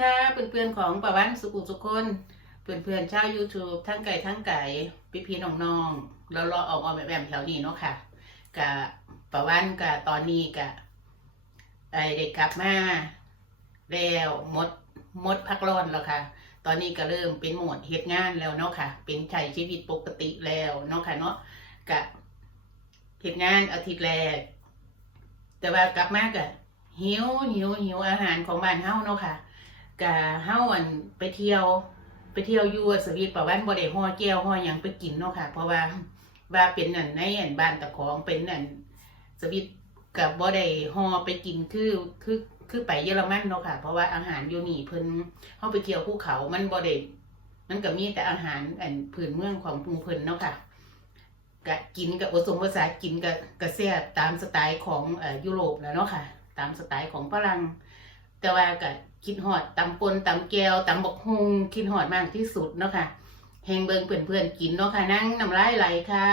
ค่ะเพื่อนๆของประวันสุขุสุคนเพื่อนๆชาว YouTube ทั้งไก่ทั้งไก่พี่พี่น้องๆเรารอออกออกแบบแบบแถวนี้เนาะค่ะกะประวันกะตอนนี้กะไอเด็กกลับมาแล้วหมดหมดพักร้อนแล้วค่ะ ตอนนี้ก็เริ่มเป็นโหมดเฮ็ดงานแล้วเนาะค่ะ เป็นใช้ชีวิตปกติแล้วเนาะค่ะเนาะกะเฮ็ดงานอาทิตย์แรก แต่ว่ากลับมากะหิวหิวหิวอาหารของบ้านเฮาเนาะค่ะ กะเฮาอันไปเที่ยว ไปเที่ยวอยู่สวีทประวันบ่ได้ห่อแก้วห่อหยังไปกินเนาะค่ะ เพราะว่าว่าเป็นนั่นในอันบ้านตะของเป็นนั่นสวีทกับบ่ได้ห่อไปกินคือคือคือไปเยอรมันเนาะค่ะ เพราะว่าอาหารอยู่นี่เพิ่นเฮาไปเที่ยวภูเขามันบ่ได้มันก็มีแต่อาหารอันพื้นเมืองของภูเพิ่นเนาะค่ะกะกินกับผสมผสากินกับกระแซ่บตามสไตล์ของเอ่อยุโรปแล้วเนาะค่ะ ตามสไตล์ของฝรั่งแต่ว่าก็ คิดฮอดตำปนตำแก้วตำบกฮุงคิดฮอดมากที่สุดเนาะค่ะแหงเบิงเพื่อนเพื่อนๆกินเนาะค่ะนั่งน้ำลายไหลค่ะ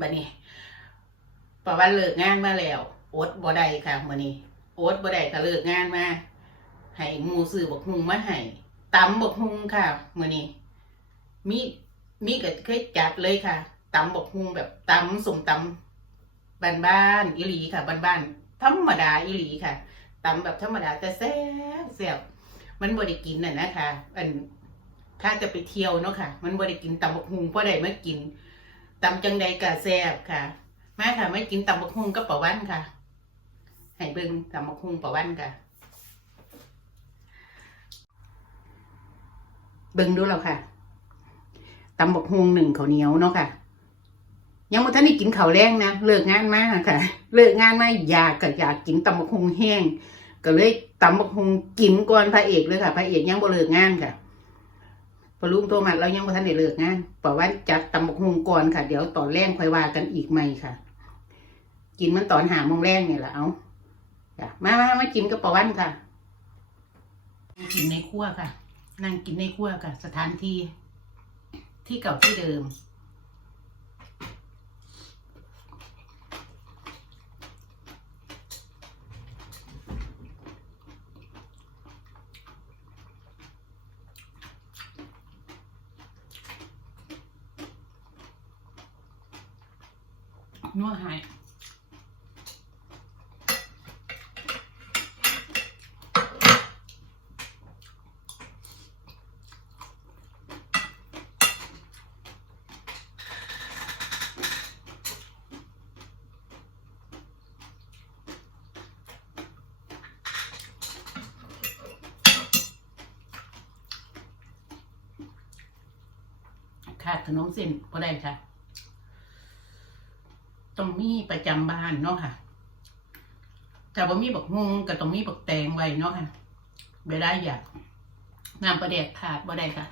บัดนี้ประวันเลิกงานมาแล้วอดบ่ได้ค่ะมื้อนี้อดบ่ได้ก็เลิกงานมาให้หมูซื้อบกฮุงมาให้ตำบกฮุงค่ะมื้อนี้มีมีก็เคยจัดเลยค่ะตำบกฮุงแบบตำสมตำบ้านๆอีหลีค่ะบ้านๆธรรมดาอีหลีค่ะ ตำแบบธรรมดาแต่แซ่บแซ่บมันบ่ได้กินน่ะนะคะ อันถ้าจะไปเที่ยวเนาะค่ะ มันบ่ได้กินตำบักฮุงเพราะใดมากินตำจังใดก็แซ่บค่ะมาค่ะไม่กินตำบักฮุงก็ประวันค่ะ ให้เบิ่งตำบักฮุงประวันค่ะ เบิ่งดูแล้วค่ะตำบักฮุงหนึ่งข้าวเหนียวเนาะค่ะ ยังบ่ทันได้กินข้าวแรงนะเลิกงานมากค่ะ เลิกงานมาอยากก็อยากกินตำบักฮุงแห้ง ก็เลยตำบักฮุงกินก่อนพระเอกเลยค่ะพระเอกยังบ่เลิกงานค่ะพอลุงโทรมาเรายังบ่ทันได้เลิกงานบอกว่าจัดตำบักฮุงก่อนค่ะ เดี๋ยวตอนแรงค่อยว่ากันอีกใหม่ค่ะ กินมันตอนหาโมงแรงเนี่ยแหละเอาจ้ะมามามากินกับปะวันค่ะกินในครัวค่ะ นั่งกินในครัวค่ะ สถานที่ที่เก่าที่เดิม นัวหายค่ะขนมเส้นก็ได้ค่ะ ต้องมีประจำบ้านเนาะค่ะถ้าบ่มีบักงงก็ต้องมีบักแตงไว้เนาะค่ะไม่ไดอยากน้ำประเดกขาดบ่ได้ค่ะ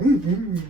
ค ค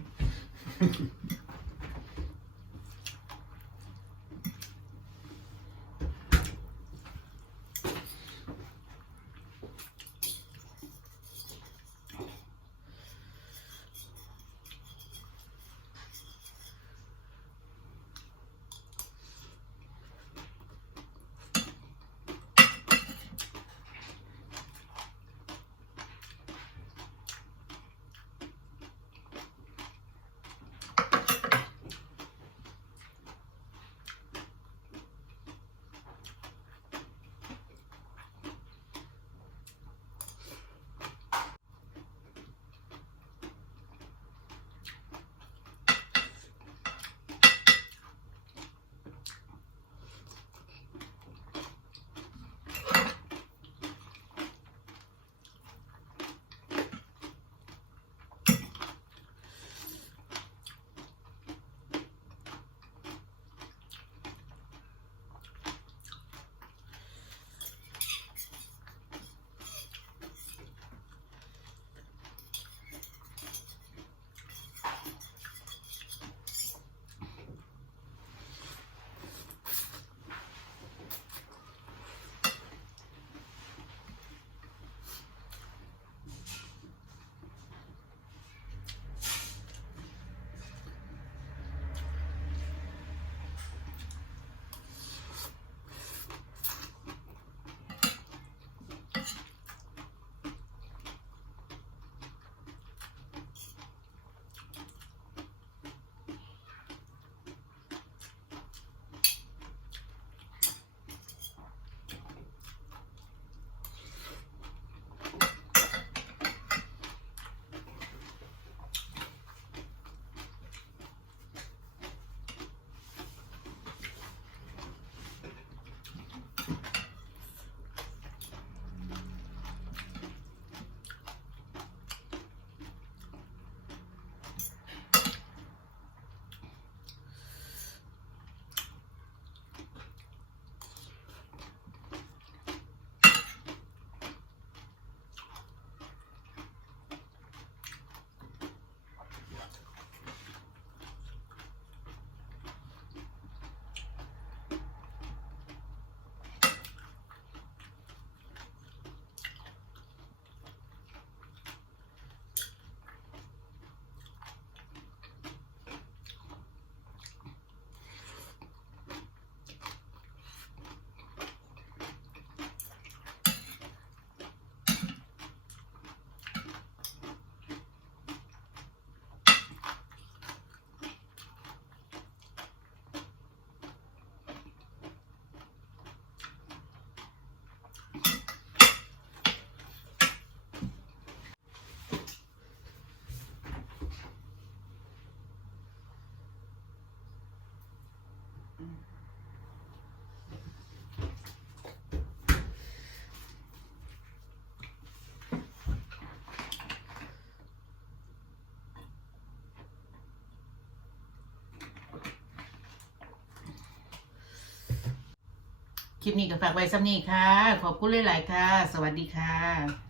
ลิปนี้ก็ฝากไว้ซ้ำนี้ค่ะ ขอบคุณหลาย ๆ ค่ะ สวัสดีค่ะ